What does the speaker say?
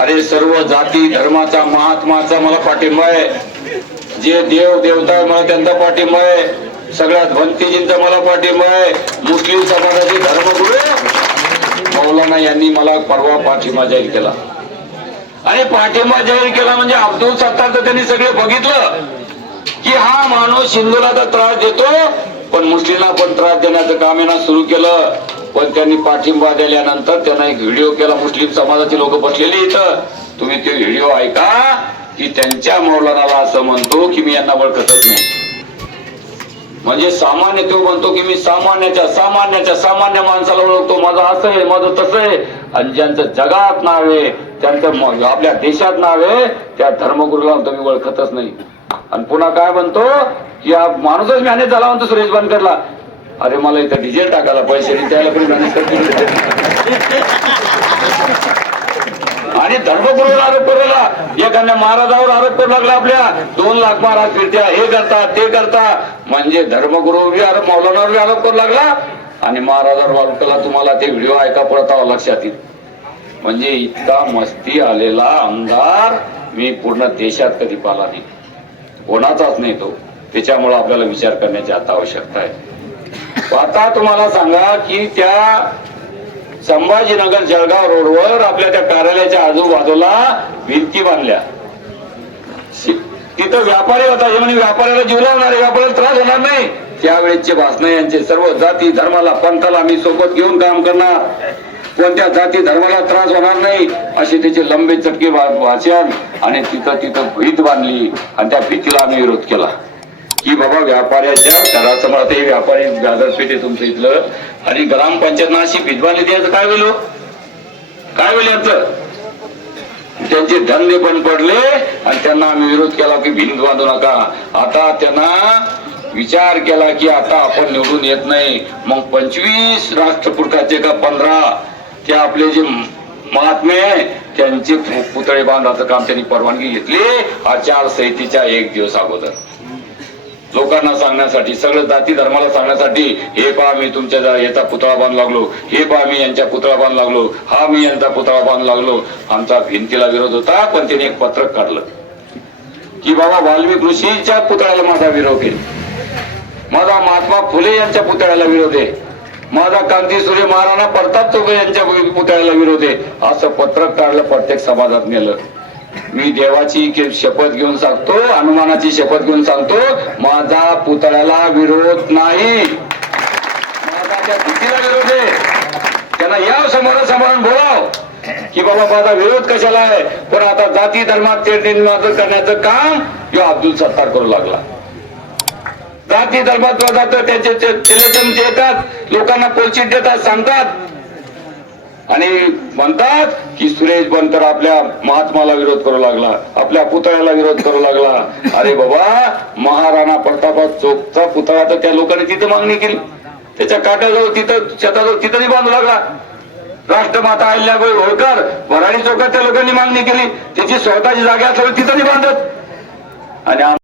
अरे सर्व जाती धर्माचा महात्माचा मला पाठिंबा आहे. जे देव देवता आहे मला त्यांचा पाठिंबा आहे. सगळ्यात भंतीजींचा मला पाठिंबा आहे. मुस्लिम समाजाचे धर्मगुरू मौलाना यांनी मला परवा पाठिंबा जाहीर केला. आणि पाठिंबा जाहीर केला म्हणजे अब्दुल सत्तारचं त्यांनी सगळे बघितलं. की हा माणूस हिंदूला तर त्रास देतो पण मुस्लिमला पण त्रास देण्याचं काम यांना सुरू केलं. पण त्यांनी पाठिंबा दिल्यानंतर त्यांना एक व्हिडिओ केला. मुस्लिम समाजाची लोक बसलेली इथं. तुम्ही ते व्हिडिओ ऐका की त्यांच्या मौलानाला असं म्हणतो की मी यांना ओळखतच नाही. म्हणजे सामान्य तो म्हणतो की मी सामान्याच्या सामान्याच्या सामान्य माणसाला ओळखतो. माझं असं आहे माझं तसं आहे. आणि ज्यांचं जगात नाव आहे त्यांचं आपल्या देशात नाव आहे त्या धर्मगुरूला तुम्ही ओळखतच नाही. आणि पुन्हा काय म्हणतो? की हा माणूसच मॅनेज झाला म्हणतो सुरेश बनकरला. अरे मला इथं डिझेल टाकायला पैसे त्याला पण मॅनेज आणि धर्मगुरूवर आरोप करू लागला एखाद्या महाराजावर आरोप करू लागला आपल्या. दोन लाख महाराज फिरत्या हे करता ते करता म्हणजे धर्मगुरूवर बी आरोप मौलानावर बी आरोप करू लागला. आणि महाराजावर आरोप केला तुम्हाला ते व्हिडिओ ऐका पडतावा लक्षात येईल. म्हणजे इतका मस्ती आलेला आमदार मी पूर्ण देशात कधी पाहिला नाही. कोणाचाच नाही तो. त्याच्यामुळे आपल्याला विचार करण्याची आता आवश्यकता आहे. आता तुम्हाला सांगा की त्या संभाजीनगर जळगाव रोडवर आपल्या त्या कार्यालयाच्या आजूबाजूला भिंती बांधल्या. तिथं व्यापारी होता हे व्यापाऱ्याला जीव लावणार व्यापाऱ्याला त्रास होणार नाही. त्यावेळेचे भाषण यांचे सर्व जाती धर्माला पंथाला मी सोबत घेऊन काम करणार. कोणत्या जाती धर्माला त्रास होणार नाही असे त्याचे लंबे चटके वाचन भाषण आणि तिथं तिथं भीत बांधली आणि त्या भीतीला आम्ही विरोध केला. की बाबा व्यापाऱ्याच्या घरासमोर आता हे व्यापारी बाजारपेठ आहे तुमचं इथलं. आणि ग्रामपंचायत अशी विधवा निधी याचं काय बोलो? काय होईल याचं? त्यांचे धंदे पण पडले आणि त्यांना आम्ही विरोध केला की भिंत बांधू नका. आता त्यांना विचार केला की आता आपण निवडून येत नाही. मग पंचवीस राष्ट्रपुरकाचे का पंधरा? ते आपले जे महात्मे त्यांचे पुतळे बांधाचं काम त्यांनी परवानगी घेतली. आचारसंहितेच्या एक दिवस अगोदर. लोकांना सांगण्यासाठी सगळं जाती धर्माला सांगण्यासाठी हे पहा मी तुमच्या याचा पुतळा बांधू लागलो. हे पहा मी यांच्या पुतळा बांधू लागलो. हा मी यांचा पुतळा बांधू लागलो. आमचा भिंतीला विरोध होता पण त्याने एक पत्रक काढलं. की बाबा वाल्मिक ऋषीच्या पुतळ्याला माझा विरोध आहे. माझा महात्मा फुले यांच्या पुतळ्याला विरोध आहे. माझा कांती सूर्य महाराणा प्रताप चौके यांच्या पुतळ्याला विरोध आहे. असं पत्रक काढलं प्रत्येक समाजात नेलं. मी देवाची शपथ घेऊन सांगतो हनुमानाची शपथ घेऊन सांगतो माझा पुतळ्याला विरोध नाही. माझा भीतीला विरोध आहे. त्यांना या समोरासमोरून बोलाव की बाबा माझा विरोध कशाला आहे? पण आता जाती धर्मात तेढ निर्माण करण्याचं काम यो अब्दुल सत्तार करू लागला. जाती धर्मात जातं त्याचे येतात लोकांना पोलचीट देतात सांगतात आणि म्हणतात की सुरेश बनकर आपल्या महात्माला विरोध करू लागला आपल्या पुतळ्याला विरोध करू लागला. अरे बाबा महाराणा प्रतापा चौकचा पुतळा तर त्या लोकांनी तिथं मागणी केली. त्याच्या काट्याजवळ तिथं शेताजवळ तिथंही बांधू लागला. राष्ट्रमाता अहिल्याबाई होळकर भराडी चौकात त्या लोकांनी मागणी केली. त्याची स्वतःची जागा असल्यावर तिथं बांधत. आणि